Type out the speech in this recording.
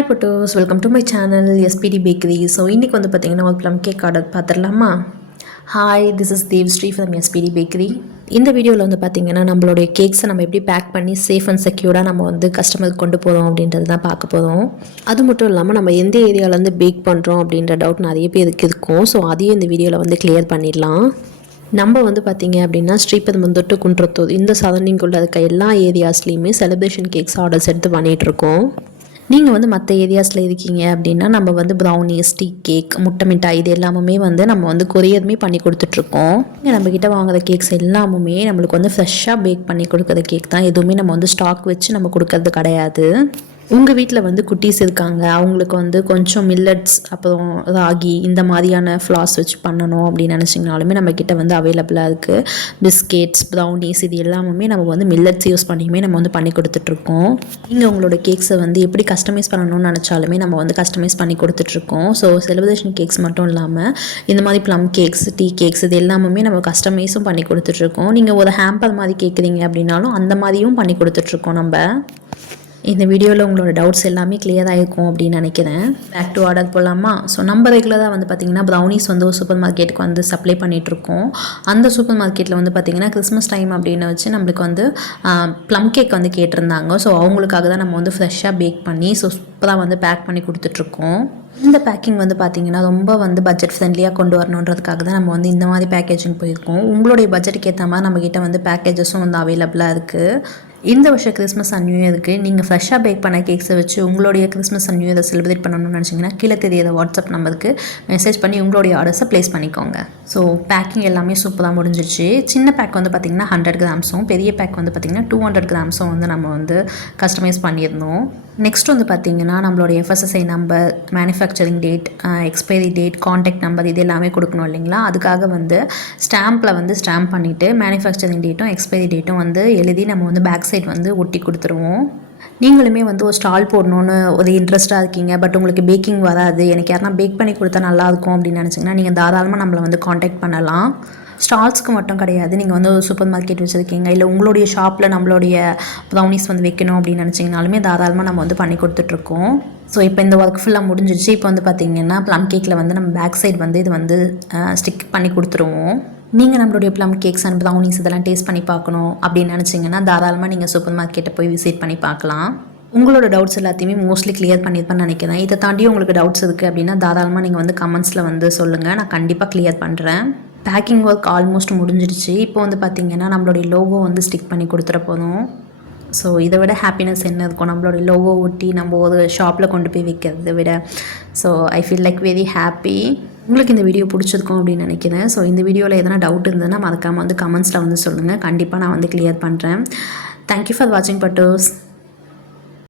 Hi பட்டோஸ், welcome to my channel SPD bakery. So இன்றைக்கி வந்து பார்த்திங்கன்னா ஒரு ப்ளம் கேக் ஆர்டர் பார்த்துடலாமா? Hi, this is Devshree from SPD bakery. இந்த வீடியோவில் வந்து பார்த்திங்கன்னா நம்மளுடைய கேக்ஸை நம்ம எப்படி பேக் பண்ணி சேஃப் அண்ட் செக்யூர்டாக நம்ம வந்து கஸ்டமருக்கு கொண்டு போகிறோம் அப்படின்றது தான் பார்க்க போகிறோம். அது மட்டும் இல்லாமல் நம்ம எந்த ஏரியாவிலேருந்து பேக் பண்ணுறோம் அப்படின்ற டவுட் நிறைய பேருக்கு இருக்கும். ஸோ அதையும் இந்த வீடியோவில் வந்து கிளியர் பண்ணிடலாம். நம்ம வந்து பார்த்திங்க அப்படின்னா ஸ்ரீபெரும்புதூர் தொட்டு குன்றத்தூர் இந்த சரௌண்டிங்குள்ளே இருக்க எல்லா ஏரியாஸ்லேயுமே செலிப்ரேஷன் கேக்ஸ் ஆர்டர்ஸ் எடுத்து பண்ணிகிட்ருக்கோம். நீங்கள் வந்து மற்ற ஏரியாஸில் இருக்கீங்க அப்படின்னா நம்ம வந்து ப்ரௌனிஸ், டீ கேக், முட்டை மிட்டாய் இது எல்லாமே வந்து நம்ம வந்து கொரியருமே பண்ணி கொடுத்துட்ருக்கோம். இங்கே நம்மக்கிட்ட வாங்குகிற கேக்ஸ் எல்லாமுமே நம்மளுக்கு வந்து ஃப்ரெஷ்ஷாக பேக் பண்ணி கொடுக்குற கேக் தான். எதுவுமே நம்ம வந்து ஸ்டாக் வச்சு நம்ம கொடுக்கறது கிடையாது. உங்கள் வீட்டில் வந்து குட்டீஸ் இருக்காங்க, அவங்களுக்கு வந்து கொஞ்சம் மில்லட்ஸ் அப்புறம் ராகி இந்த மாதிரியான ஃப்ளார்ஸ் வச்சு பண்ணணும் அப்படின்னு நினச்சிங்கனாலுமே நம்மக்கிட்ட வந்து அவைலபிளாக இருக்குது. பிஸ்கெட்ஸ், ப்ரௌனிஸ் இது எல்லாமே நம்ம வந்து மில்லட்ஸ் யூஸ் பண்ணியுமே நம்ம வந்து பண்ணி கொடுத்துட்ருக்கோம். நீங்கள் உங்களோட கேக்ஸை வந்து எப்படி கஸ்டமைஸ் பண்ணணும்னு நினச்சாலுமே நம்ம வந்து கஸ்டமைஸ் பண்ணி கொடுத்துட்ருக்கோம். ஸோ செலிப்ரேஷன் கேக்ஸ் மட்டும் இல்லாமல் இந்த மாதிரி ப்ளம் கேக்ஸ், டீ கேக்ஸ் இது எல்லாமே நம்ம கஸ்டமைஸும் பண்ணி கொடுத்துட்ருக்கோம். நீங்கள் ஒரு ஹேம்பர் மாதிரி கேட்குறீங்க அப்படின்னாலும் அந்த மாதிரியும் பண்ணி கொடுத்துட்ருக்கோம். நம்ம இந்த வீடியோவில் உங்களோட டவுட்ஸ் எல்லாமே கிளியர் ஆகிருக்கும் அப்படின்னு நினைக்கிறேன். பேக் டு ஆர்டர் போகலாமா? ஸோ நம்ம ரெகுலராக வந்து பார்த்திங்கன்னா ப்ரௌனிஸ் வந்து ஒரு சூப்பர் மார்க்கெட்டுக்கு வந்து சப்ளை பண்ணிகிட்ருக்கோம். அந்த சூப்பர் மார்க்கெட்டில் வந்து பார்த்திங்கன்னா கிறிஸ்மஸ் டைம் அப்படின்னு வச்சு நம்மளுக்கு வந்து ப்ளம் கேக் வந்து கேட்டிருந்தாங்க. ஸோ அவங்களுக்காக தான் நம்ம வந்து ஃப்ரெஷ்ஷாக பேக் பண்ணி சூப்பராக வந்து பேக் பண்ணி கொடுத்துட்ருக்கோம். இந்த பேக்கிங் வந்து பார்த்திங்கன்னா ரொம்ப வந்து பட்ஜெட் ஃப்ரெண்ட்லியாக கொண்டு வரணுன்றதுக்காக தான் நம்ம வந்து இந்த மாதிரி பேக்கேஜிங் போயிருக்கோம். உங்களுடைய பட்ஜெட்டுக்கு ஏற்ற மாதிரி நம்மக்கிட்ட வந்து பேக்கேஜஸும் வந்து அவைலபிளாக இருக்குது. இந்த வருஷம் கிறிஸ்மஸ் அண்ட் நியூ இயருக்கு நீங்கள் ஃப்ரெஷ்ஷாக பேக் பண்ண கேக்ஸை வச்சு உங்களுடைய கிறிஸ்மஸ் அண்ட் நியூ இயரை செலிப்ரேட் பண்ணணும்னு நினச்சிங்கன்னா கீழே தெரியாத வாட்ஸ்அப் நம்பருக்கு மெசேஜ் பண்ணி உங்களுடைய ஆர்டர்ஸை ப்ளேஸ் பண்ணிக்கோங்க. ஸோ பேக்கிங் எல்லாமே சூப்பராக முடிஞ்சிருச்சு. சின்ன பேக் வந்து பார்த்திங்கன்னா 100 கிராம்ஸும், பெரிய பேக் வந்து பார்த்திங்கன்னா 200 கிராம்ஸும் வந்து நம்ம வந்து கஸ்டமைஸ் பண்ணியிருந்தோம். நெக்ஸ்ட் வந்து பார்த்திங்கன்னா நம்மளோட FSSI number, manufacturing date, expiry date, contact number இது எல்லாமே கொடுக்கணும் இல்லைங்களா? அதுக்காக வந்து ஸ்டாம்பில் வந்து ஸ்டாம்ப் பண்ணிவிட்டு மேனுஃபேக்சரிங் டேட்டும் எக்ஸ்பைரி டேட்டும் வந்து எழுதி நம்ம வந்து பேக் சைட் வந்து ஒட்டி கொடுத்துருவோம். நீங்களுமே வந்து ஒரு ஸ்டால் போடணுன்னு ஒரு இன்ட்ரெஸ்ட்டாக இருக்கீங்க, பட் உங்களுக்கு பேக்கிங் வராது, எனக்கு யாருனா பேக் பண்ணி கொடுத்தா நல்லாயிருக்கும் அப்படின்னு நினச்சிங்கன்னா நீங்கள் தாராளமாக நம்மளை வந்து காண்டாக்ட் பண்ணலாம். ஸ்டால்ஸ்க்கு மட்டும் கிடையாது, நீங்கள் வந்து ஒரு சூப்பர் மார்க்கெட் வச்சுருக்கீங்க, இல்லை உங்களுடைய ஷாப்பில் நம்மளுடைய ப்ரௌனிஸ் வந்து வைக்கணும் அப்படின்னு நினச்சிங்கனாலுமே தாராளமாக நம்ம வந்து பண்ணி கொடுத்துட்ருக்கோம். ஸோ இப்போ இந்த ஒர்க் ஃபுல்லாக முடிஞ்சிருச்சு. இப்போ வந்து பார்த்திங்கன்னா ப்ளம் கேக்கில் வந்து நம்ம பேக் சைடு வந்து இது வந்து ஸ்டிக் பண்ணி கொடுத்துருவோம். நீங்கள் நம்மளுடைய ப்ளம் கேக்ஸ் அண்ட் ப்ரௌனிஸ் இதெல்லாம் டேஸ்ட் பண்ணி பார்க்கணும் அப்படின்னு நினச்சிங்கன்னா தாராளமாக நீங்கள் சூப்பர் மார்க்கெட்டை போய் விசிட் பண்ணி பார்க்கலாம். உங்களோட டவுட்ஸ் எல்லாத்தையுமே மோஸ்ட்லி கிளியர் பண்ணியிருப்பேன்னு நினைக்கிறேன். இதை தாண்டி உங்களுக்கு டவுட்ஸ் இருக்குது அப்படின்னா தாராளமாக நீங்கள் வந்து கமெண்ட்ஸில் வந்து சொல்லுங்கள், நான் கண்டிப்பாக கிளியர் பண்ணுறேன். பேக்கிங் ஒர்க் ஆல்மோஸ்ட் முடிஞ்சிடுச்சு. இப்போ வந்து பார்த்திங்கன்னா நம்மளுடைய லோகோ வந்து ஸ்டிக் பண்ணி கொடுத்துட போதும். ஸோ இதை விட ஹாப்பினஸ் என்ன இருக்கும் நம்மளுடைய லோகோ ஒட்டி நம்ம ஒரு ஷாப்பில் கொண்டு போய் வைக்கிறத விட. So I feel like very happy. உங்களுக்கு இந்த வீடியோ பிடிச்சிருக்கும் அப்படின்னு நினைக்கிறேன். ஸோ இந்த வீடியோவில் எதனா டவுட் இருந்ததுன்னா மறக்காமல் வந்து கமெண்ட்ஸில் வந்து சொல்லுங்கள், கண்டிப்பாக நான் வந்து கிளியர் பண்ணுறேன். தேங்க்யூ ஃபார் வாட்சிங் பட்டோஸ்.